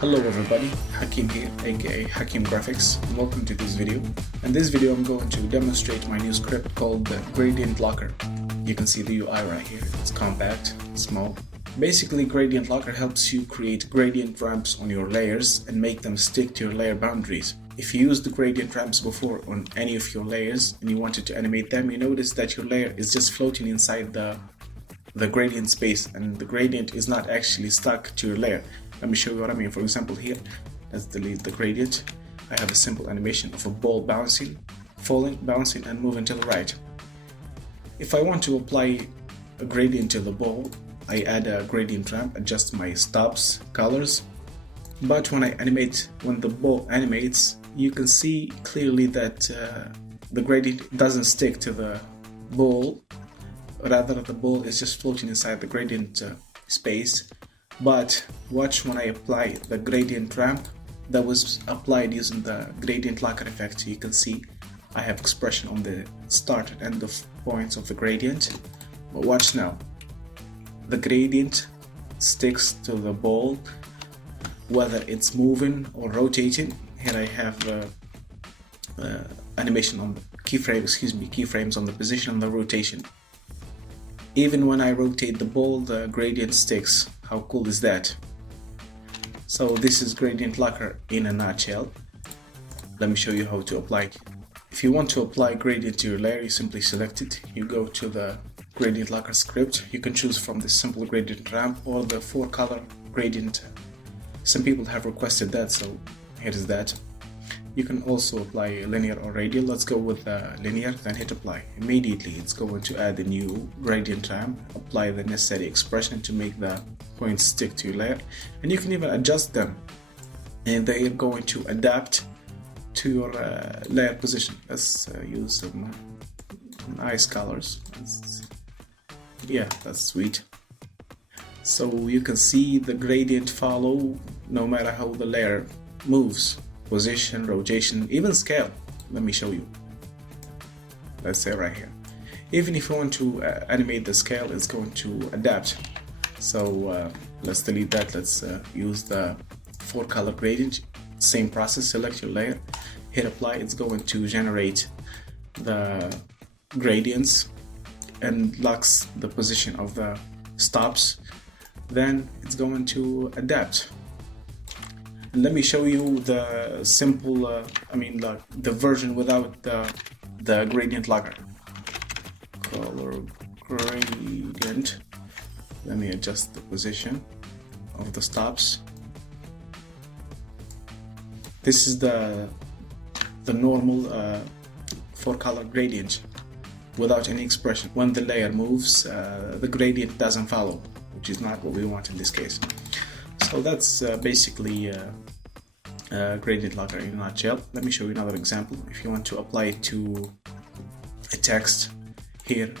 Hello everybody, Hakim here, aka Hakim Graphics. Welcome to this video. In this video I'm going to demonstrate my new script called the Gradient Locker. You can see the UI right here. It's compact, small. Basically, Gradient Locker helps you create gradient ramps on your layers and make them stick to your layer boundaries. If you used the gradient ramps before on any of your layers and you wanted to animate them, you notice that your layer is just floating inside the gradient space and the gradient is not actually stuck to your layer. Let me show you what I mean. For example, here, let's delete the gradient. I have a simple animation of a ball bouncing, falling, bouncing, and moving to the right. If I want to apply a gradient to the ball, I add a gradient ramp, adjust my stops, colors. But when the ball animates, you can see clearly that the gradient doesn't stick to the ball. Rather, the ball is just floating inside the gradient space. But watch when I apply the gradient ramp that was applied using the gradient locker effect. You can see I have expression on the start and end of points of the gradient. But watch now. The gradient sticks to the ball whether it's moving or rotating. Here I have animation on the keyframes on the position and the rotation. Even when I rotate the ball, the gradient sticks. How cool is that? So this is Gradient Locker in a nutshell. Let me show you how to apply it. If you want to apply gradient to your layer, you simply select it. You go to the Gradient Locker script. You can choose from the simple gradient ramp or the 4-color gradient. Some people have requested that, so here is that. You can also apply linear or radial. Let's go with linear, then hit apply. Immediately it's going to add a new gradient ramp, apply the necessary expression to make the points stick to your layer, and you can even adjust them and they are going to adapt to your layer position. Let's use some nice colors. Yeah, that's sweet. So you can see the gradient follow no matter how the layer moves. Position, rotation, even scale. Let me show you. Let's say right here. Even if you want to animate the scale, it's going to adapt. So let's delete that. Let's use the 4-color gradient. Same process. Select your layer, hit apply. It's going to generate the gradients and locks the position of the stops. Then it's going to adapt. Let me show you the simple, the version without the gradient locker. Color gradient. Let me adjust the position of the stops. This is the normal 4-color gradient without any expression. When the layer moves, the gradient doesn't follow, which is not what we want in this case. So that's basically Gradient Locker in a nutshell. Let me show you another example. If you want to apply it to a text, here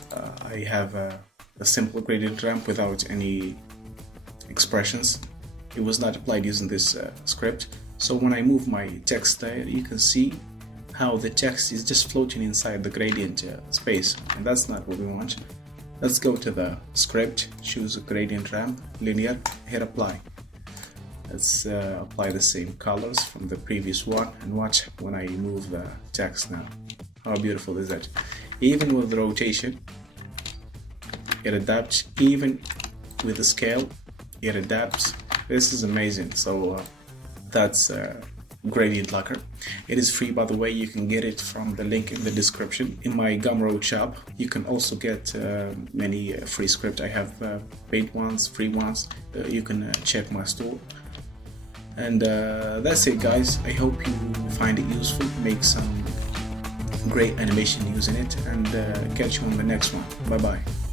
I have a simple gradient ramp without any expressions. It was not applied using this script. So when I move my text there, you can see how the text is just floating inside the gradient space, and that's not what we want. Let's go to the script, choose a gradient ramp, linear, hit apply. Let's apply the same colors from the previous one and watch when I move the text now. How beautiful is that? Even with the rotation, it adapts. Even with the scale, it adapts. This is amazing. So that's Gradient Locker. It is free, by the way. You can get it from the link in the description. In my Gumroad shop, you can also get many free scripts. I have paid ones, free ones. You can check my store. And that's it, guys. I hope you find it useful, make some great animation using it, and catch you on the next one. Bye bye.